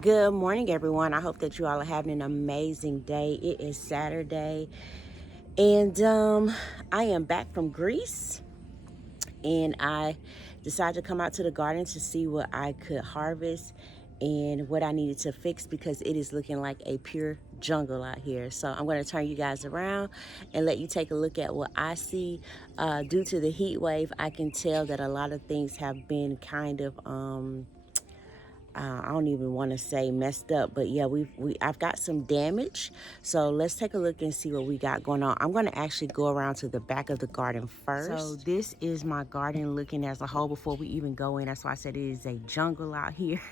Good morning, everyone. I hope that you all are having an amazing day. It is Saturday, and I am back from Greece, and I decided to come out to the garden to see what I could harvest and what I needed to fix because it is looking like a pure jungle out here. So I'm going to turn you guys around and let you take a look at what I see. Due to the heat wave, I can tell that a lot of things have been kind of I don't even want to say messed up, but yeah, I've got some damage. So let's take a look and see what we got going on. I'm going to actually go around to the back of the garden first. So this is my garden looking as a whole before we even go in. That's why I said it is a jungle out here.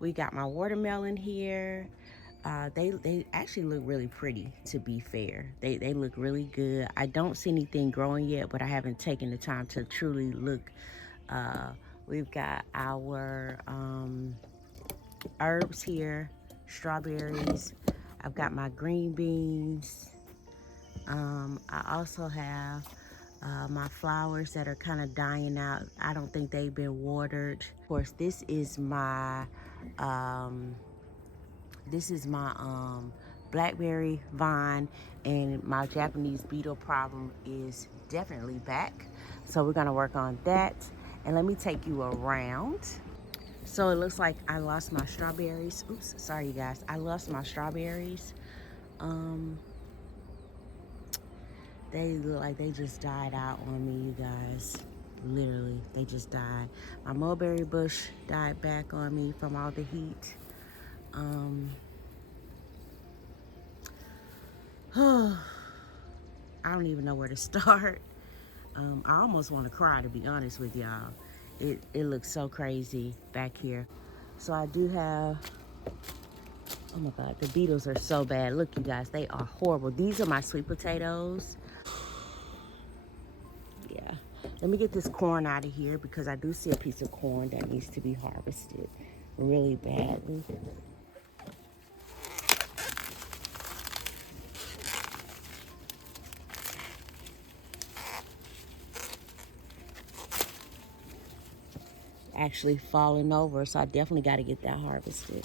We got my watermelon here. They actually look really pretty, to be fair. They look really good. I don't see anything growing yet, but I haven't taken the time to truly look. We've got our herbs here, strawberries. I've got my green beans. I also have my flowers that are kind of dying out. I don't think they've been watered. Of course, um, this is my blackberry vine, and my Japanese beetle problem is definitely back. So we're gonna work on that. And let me take you around. So it looks like I lost my strawberries. Oops, sorry you guys. I lost my strawberries. Um, they look like they just died out on me, you guys. Literally, they just died. My mulberry bush died back on me from all the heat. Um, I don't even know where to start. I almost want to cry, to be honest with y'all. It looks so crazy back here. So I do have, oh my God, the beetles are so bad. Look, you guys, they are horrible. These are my sweet potatoes. Yeah. Let me get this corn out of here because I do see a piece of corn that needs to be harvested really badly. Actually falling over, so I definitely got to get that harvested.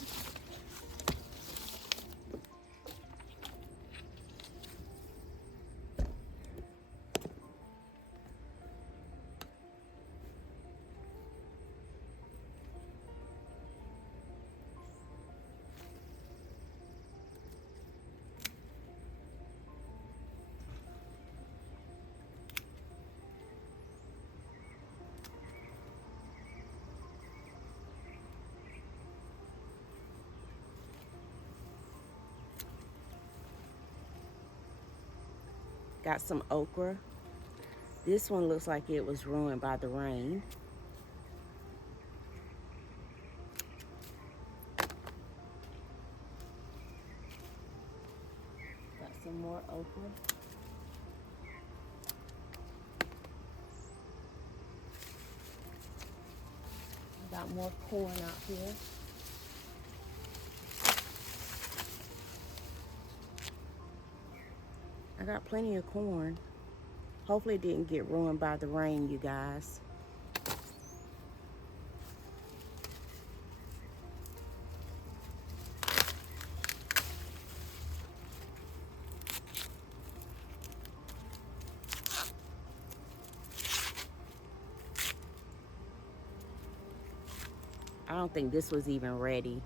Got some okra. This one looks like it was ruined by the rain. Got some more okra. Got more corn out here. I got plenty of corn. Hopefully it didn't get ruined by the rain, you guys. I don't think this was even ready.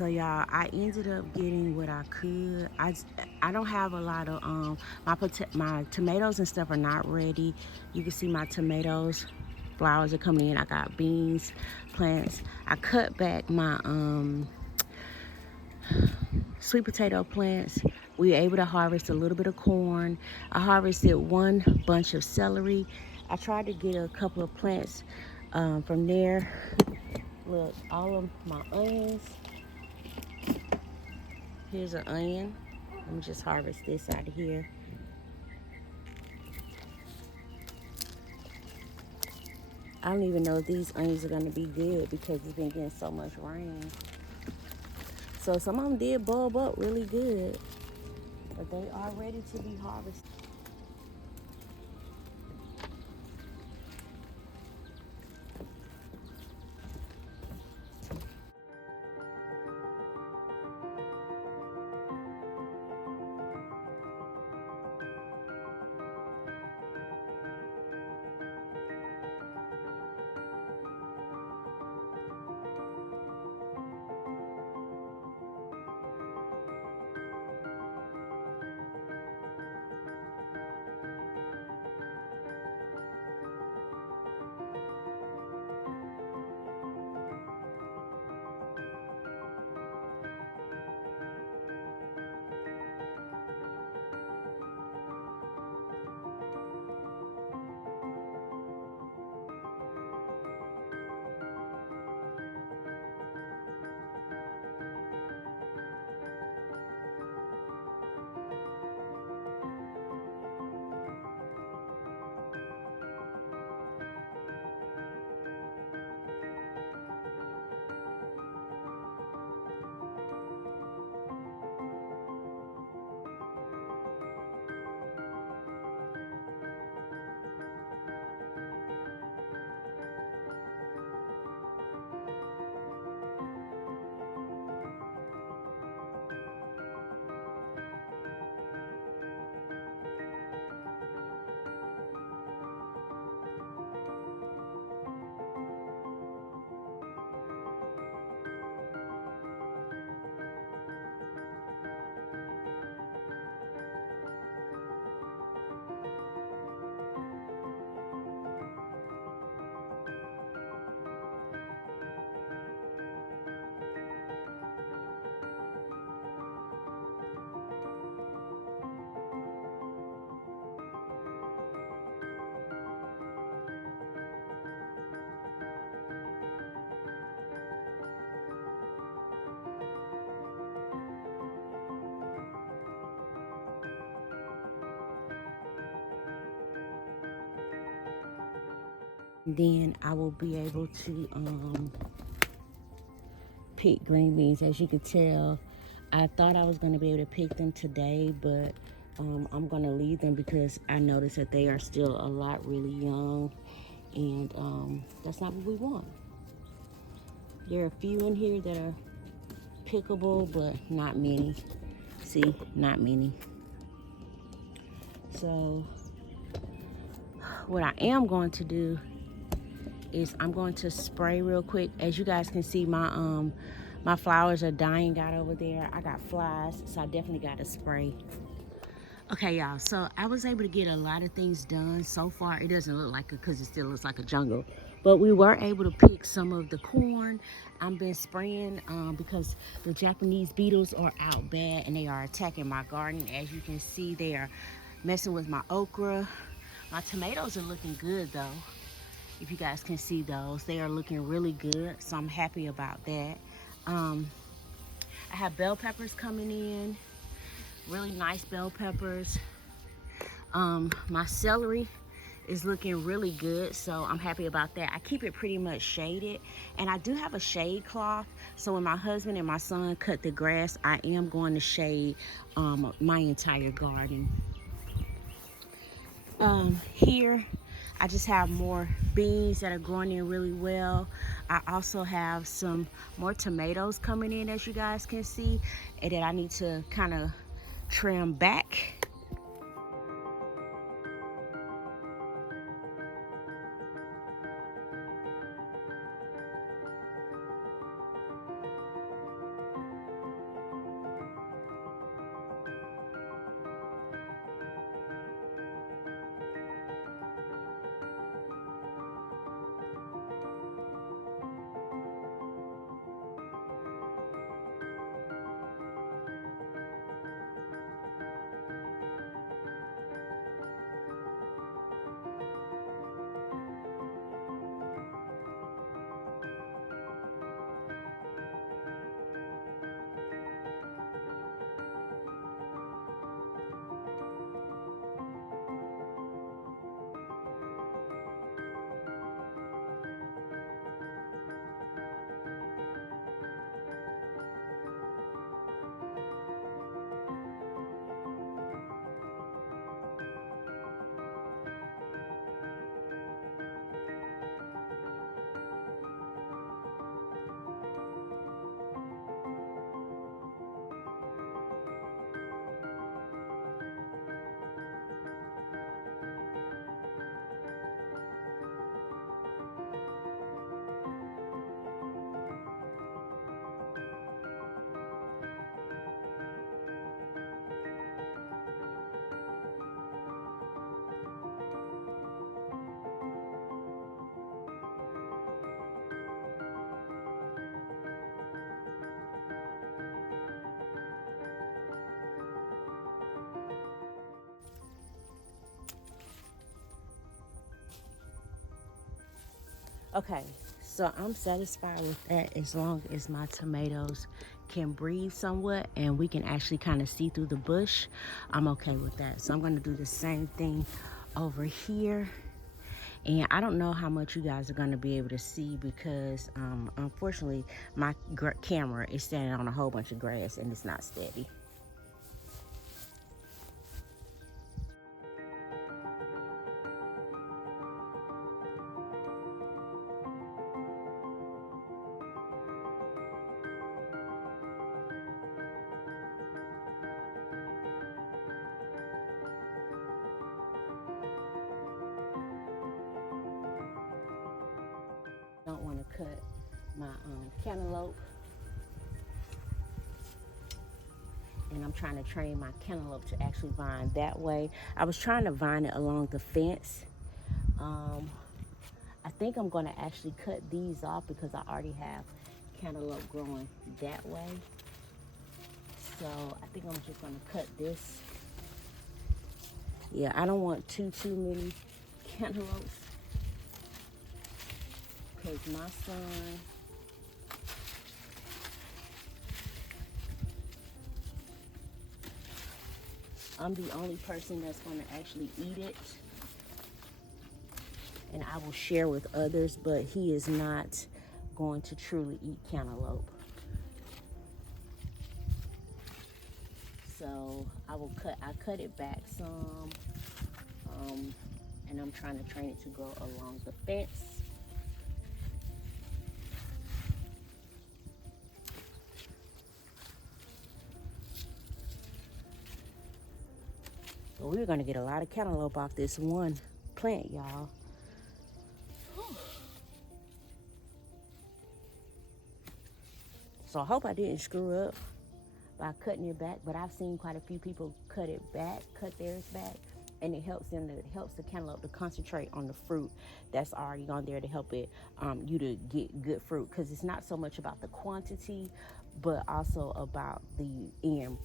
So y'all, I ended up getting what I could. I don't have a lot of my tomatoes and stuff are not ready. You can see my tomatoes, flowers are coming in. I got beans, plants. I cut back my sweet potato plants. We were able to harvest a little bit of corn. I harvested one bunch of celery. I tried to get a couple of plants from there. Look, all of my onions. Here's an onion. Let me just harvest this out of here. I don't even know if these onions are going to be good because it's been getting so much rain. So some of them did bulb up really good, but they are ready to be harvested. Then I will be able to pick green beans. As you can tell, I thought I was going to be able to pick them today, but I'm going to leave them because I noticed that they are still a lot really young, and that's not what we want. There are a few in here that are pickable, but not many. See, not many. So what I am going to do is I'm going to spray real quick. As you guys can see, my flowers are dying out over there. I got flies, so I definitely got to spray. Okay, y'all, so I was able to get a lot of things done. So far, it doesn't look like it because it still looks like a jungle, but we were able to pick some of the corn. I've been spraying because the Japanese beetles are out bad and they are attacking my garden. As you can see, they are messing with my okra. My tomatoes are looking good though. If you guys can see those, they are looking really good, so I'm happy about that. I have bell peppers coming in, really nice bell peppers. My celery is looking really good, so I'm happy about that. I keep it pretty much shaded, and I do have a shade cloth, so when my husband and my son cut the grass, I am going to shade my entire garden. Here I just have more beans that are growing in really well. I also have some more tomatoes coming in, as you guys can see, and that I need to kind of trim back. Okay, so I'm satisfied with that as long as my tomatoes can breathe somewhat and we can actually kind of see through the bush. I'm okay with that. So I'm going to do the same thing over here. And I don't know how much you guys are going to be able to see because unfortunately my camera is standing on a whole bunch of grass and it's not steady. Don't want to cut my cantaloupe, and I'm trying to train my cantaloupe to actually vine that way. I was trying to vine it along the fence. I think I'm going to actually cut these off because I already have cantaloupe growing that way. So I think I'm just going to cut this. Yeah, I don't want too many cantaloupes because my son, I'm the only person that's going to actually eat it. And I will share with others, but he is not going to truly eat cantaloupe. So I cut it back some, and I'm trying to train it to grow along the fence. But we're gonna get a lot of cantaloupe off this one plant, y'all. So I hope I didn't screw up by cutting it back, but I've seen quite a few people cut theirs back, and it helps the cantaloupe to concentrate on the fruit that's already on there to help it you to get good fruit, because it's not so much about the quantity but also about the end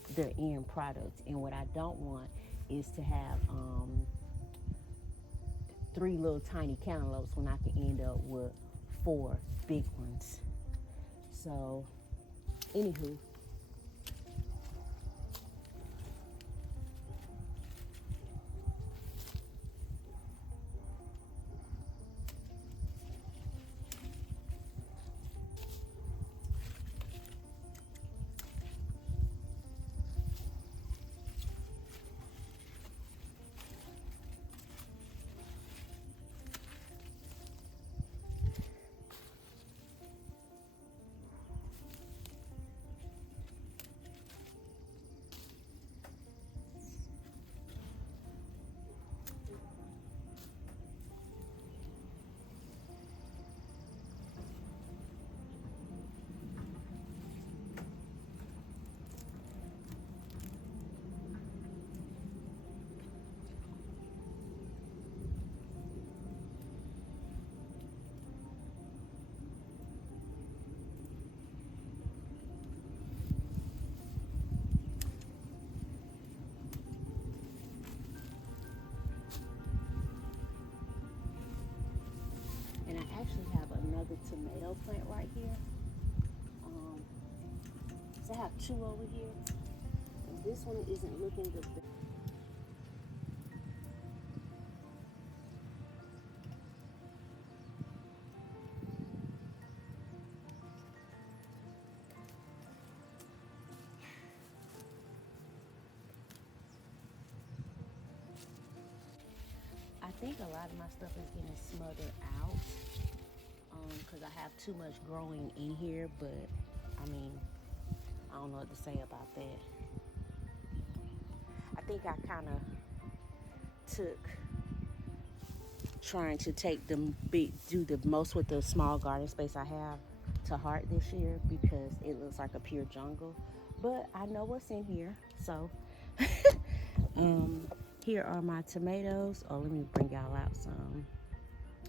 product. And what I don't want is to have 3 little tiny cantaloupes when I can end up with 4 big ones. So anywho, and I actually have another tomato plant right here. So I have 2 over here, and this one isn't looking the best. I think a lot of my stuff is getting smothered out because I have too much growing in here, but I mean, I don't know what to say about that. I think I kind of took trying to do the most with the small garden space I have to heart this year, because it looks like a pure jungle. But I know what's in here, so here are my tomatoes. Oh, let me bring y'all out some.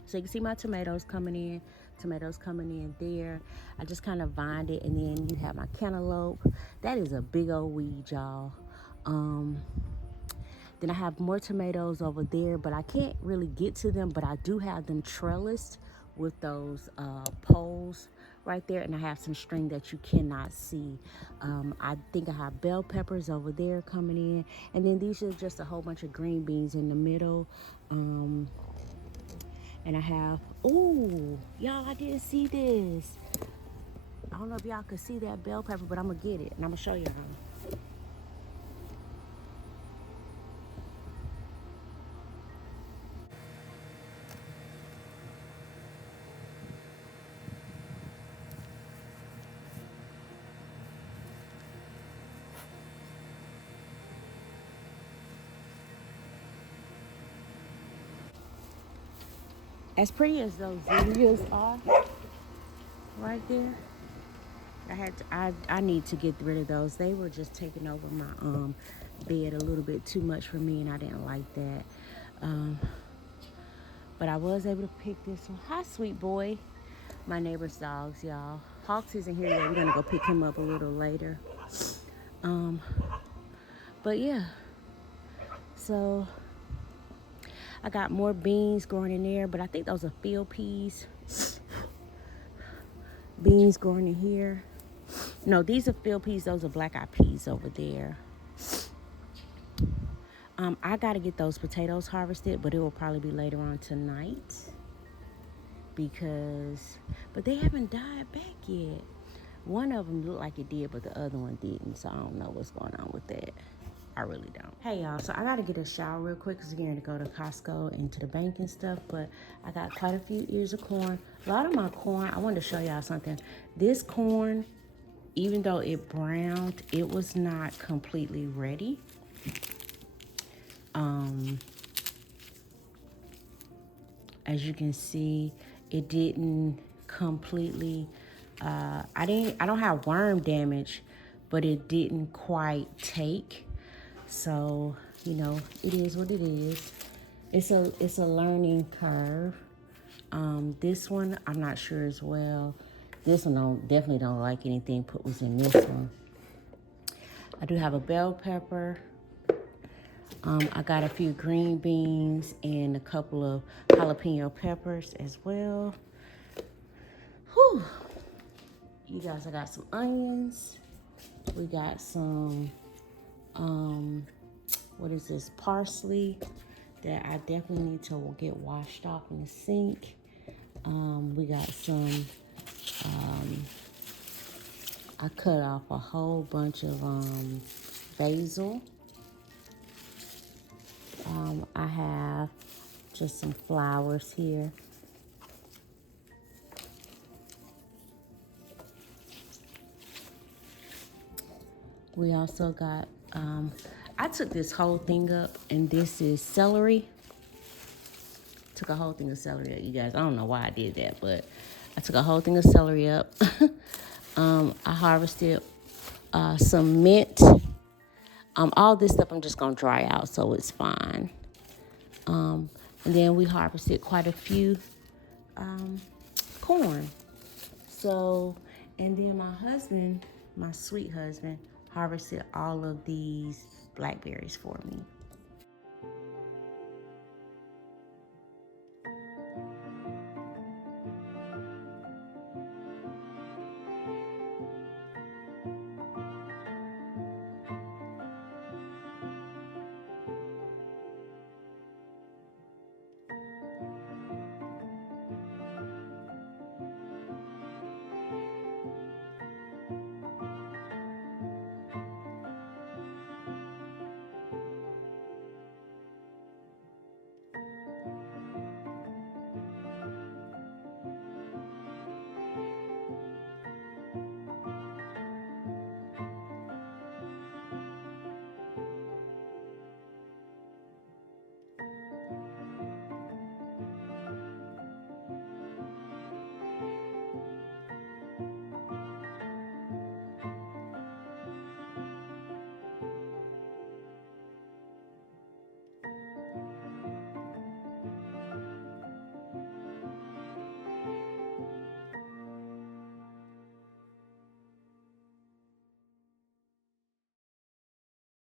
So you can see my tomatoes coming in there. I just kind of vined it, and then you have my cantaloupe. That is a big old weed, y'all. Then I have more tomatoes over there, but I can't really get to them, but I do have them trellised with those poles right there, and I have some string that you cannot see. I think I have bell peppers over there coming in, and then these are just a whole bunch of green beans in the middle. And I have, ooh, y'all, I didn't see this. I don't know if y'all could see that bell pepper, but I'm gonna get it and I'm gonna show y'all. As pretty as those zinnias are right there, I need to get rid of those. They were just taking over my bed a little bit too much for me, and I didn't like that. But I was able to pick this one. Hi, sweet boy. My neighbor's dogs, y'all. Hawks isn't here yet. We're gonna go pick him up a little later. But yeah, so I got more beans growing in there, but I think those are field peas. Beans growing in here. No, these are field peas. Those are black-eyed peas over there. I got to get those potatoes harvested, but it will probably be later on tonight but they haven't died back yet. One of them looked like it did, but the other one didn't, so I don't know what's going on with that. I really don't. Hey, y'all, so I got to get a shower real quick because we're going to go to Costco and to the bank and stuff, but I got quite a few ears of corn. A lot of my corn, I wanted to show y'all something. This corn, even though it browned, it was not completely ready. As you can see, it didn't completely, I don't have worm damage, but it didn't quite take. So, you know, it is what it is. It's a learning curve. This one, I'm not sure as well. This one definitely don't like anything was in this one. I do have a bell pepper. I got a few green beans and a couple of jalapeno peppers as well. Whew. You guys, I got some onions. We got some, what is this, parsley that I definitely need to get washed off in the sink. We got some, I cut off a whole bunch of basil. I have just some flowers here. We also got, I took this whole thing up, and this is celery. Took a whole thing of celery up, you guys. I don't know why I did that, but I took a whole thing of celery up. I harvested some mint. All this stuff I'm just gonna dry out, so it's fine. And then we harvested quite a few corn. So, and then my husband, my sweet husband, harvested all of these blackberries for me.